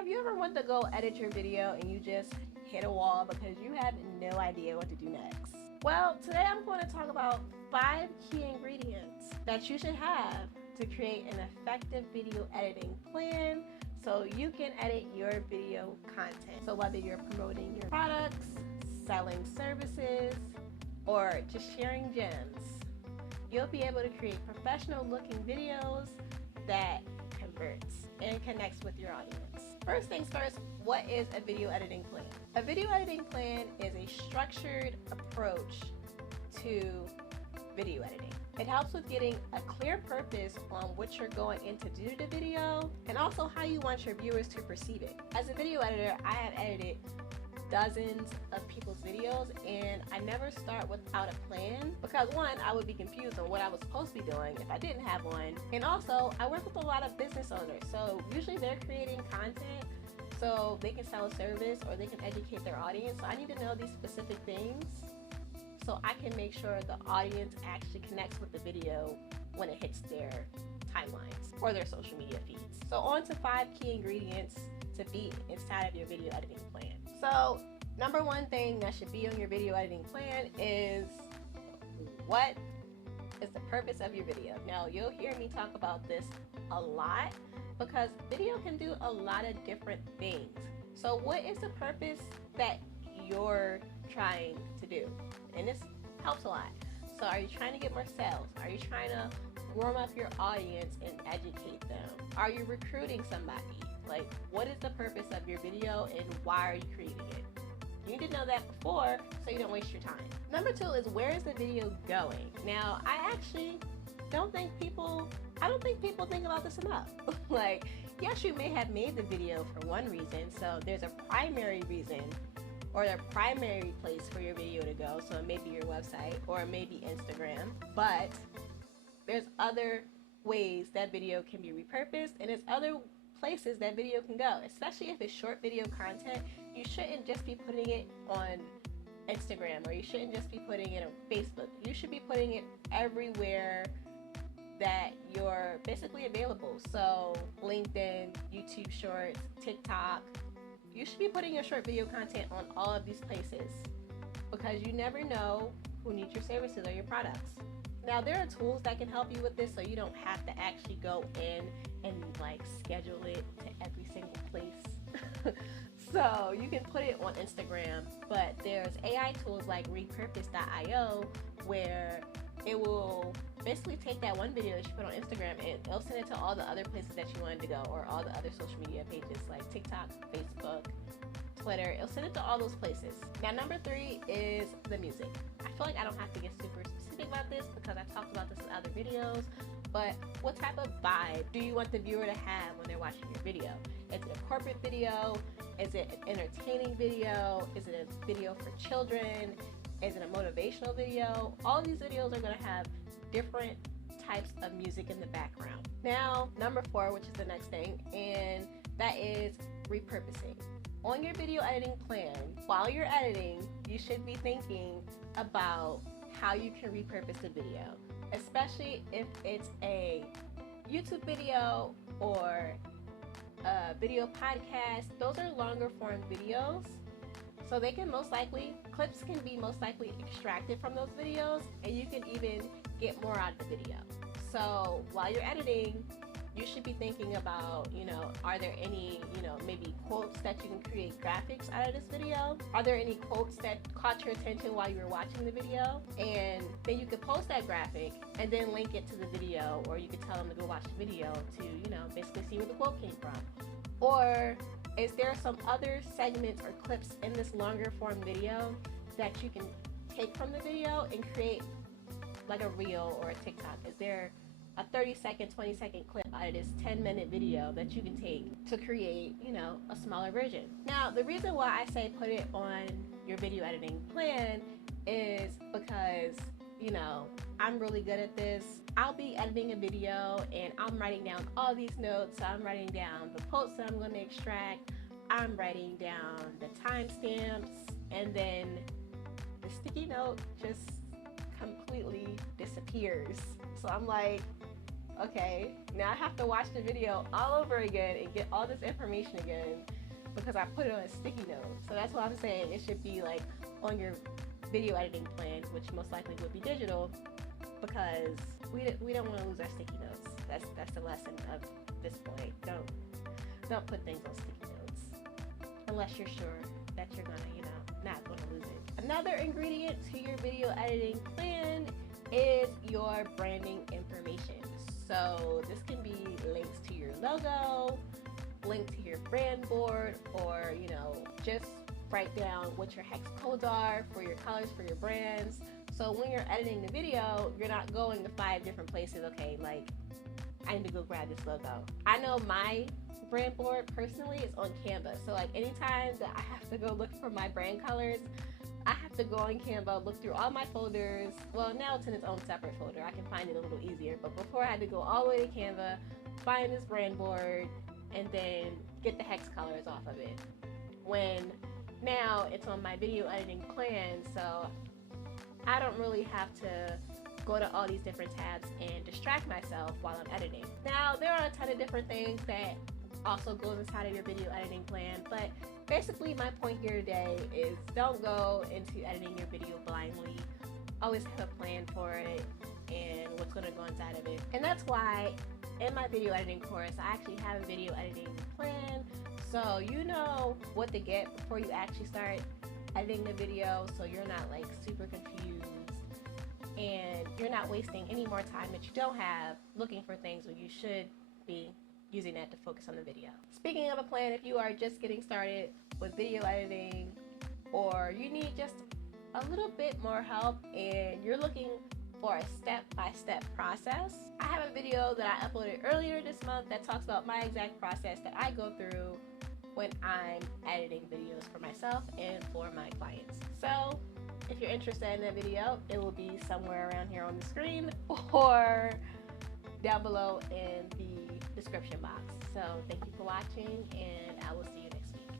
Have you ever went to go edit your video and you just hit a wall because you had no idea what to do next? Well, today I'm going to talk about 5 key ingredients that you should have to create an effective video editing plan so you can edit your video content. So whether you're promoting your products, selling services, or just sharing gems, you'll be able to create professional looking videos that converts and connects with your audience. First things first, what is a video editing plan? A video editing plan is a structured approach to video editing. It helps with getting a clear purpose on what you're going in to do to the video and also how you want your viewers to perceive it. As a video editor, I have edited dozens of people's videos and I never start without a plan because one, I would be confused on what I was supposed to be doing if I didn't have one, and also I work with a lot of business owners, so usually they're creating content so they can sell a service or they can educate their audience. So I need to know these specific things so I can make sure the audience actually connects with the video when it hits their timelines or their social media feeds. So on to 5 key ingredients to be inside of your video editing plan. So number one thing that should be on your video editing plan is what is the purpose of your video. Now you'll hear me talk about this a lot because video can do a lot of different things. So what is the purpose that you're trying to do? And this helps a lot. So are you trying to get more sales? Are you trying to warm up your audience and educate them? Are you recruiting somebody? Like, what is the purpose of your video and why are you creating it? You need to know that before so you don't waste your time. Number 2 is, where is the video going? Now, I actually don't think people think about this enough. Like, yes, you may have made the video for one reason, so there's a primary reason or the primary place for your video to go, so it may be your website or it may be Instagram, but there's other ways that video can be repurposed and there's other places that video can go, especially if it's short video content. You shouldn't just be putting it on Instagram or you shouldn't just be putting it on Facebook. You should be putting it everywhere that you're basically available. So LinkedIn, YouTube Shorts, TikTok. You should be putting your short video content on all of these places because you never know who needs your services or your products. Now there are tools that can help you with this so you don't have to actually go in and like schedule it to every single place. So you can put it on Instagram, but there's AI tools like repurpose.io where it will basically take that one video that you put on Instagram and it'll send it to all the other places that you wanted to go or all the other social media pages like TikTok, Facebook, Twitter. It'll send it to all those places. Now number 3 is the music. I feel like I don't have to get super specific about this because I talked about this in other videos, but what type of vibe do you want the viewer to have when they're watching your video? Is it a corporate video? Is it an entertaining video? Is it a video for children? Is it a motivational video? All these videos are going to have different types of music in the background. Now, number 4, which is the next thing, and that is repurposing. On your video editing plan, while you're editing, you should be thinking about how you can repurpose the video, especially if it's a YouTube video or a video podcast. Those are longer form videos, so they can clips can be most likely extracted from those videos and you can even get more out of the video. So while you're editing, you should be thinking about, are there any, maybe quotes that you can create graphics out of this video? Are there any quotes that caught your attention while you were watching the video? And then you could post that graphic and then link it to the video, or you could tell them to go watch the video to, basically see where the quote came from. Or is there some other segments or clips in this longer form video that you can take from the video and create like a reel or a TikTok? Is there a 30-second, 20-second clip out of this 10-minute video that you can take to create, a smaller version? Now, the reason why I say put it on your video editing plan is because, I'm really good at this. I'll be editing a video and I'm writing down all these notes. So I'm writing down the quotes that I'm going to extract. I'm writing down the timestamps, and then the sticky note just completely disappears. So I'm like, okay? Now I have to watch the video all over again and get all this information again because I put it on a sticky note. So that's why I'm saying it should be like on your video editing plans, which most likely would be digital, because we don't want to lose our sticky notes. That's the lesson of this point. Don't put things on sticky notes unless you're sure that you're gonna, not gonna lose it. Another ingredient to your video editing plan is your branding information. So this can be links to your logo, link to your brand board, or just write down what your hex codes are for your colors for your brands. So when you're editing the video, you're not going to 5 different places. Okay, like I need to go grab this logo. I know my brand board personally is on Canva. So like anytime that I have to go look for my brand colors, I have to go on Canva, look through all my folders. Well, now it's in its own separate folder. I can find it a little easier. But before I had to go all the way to Canva, find this brand board, and then get the hex colors off of it. When now it's on my video editing plan, so I don't really have to go to all these different tabs and distract myself while I'm editing. Now, there are a ton of different things that also goes inside of your video editing plan, but basically my point here today is don't go into editing your video blindly. Always have a plan for it and what's going to go inside of it. And that's why in my video editing course, I actually have a video editing plan, so you know what to get before you actually start editing the video, so you're not like super confused and you're not wasting any more time that you don't have looking for things when you should be using that to focus on the video. Speaking of a plan, if you are just getting started with video editing, or you need just a little bit more help and you're looking for a step-by-step process, I have a video that I uploaded earlier this month that talks about my exact process that I go through when I'm editing videos for myself and for my clients. So if you're interested in that video, it will be somewhere around here on the screen or down below in the description box. So thank you for watching, and I will see you next time.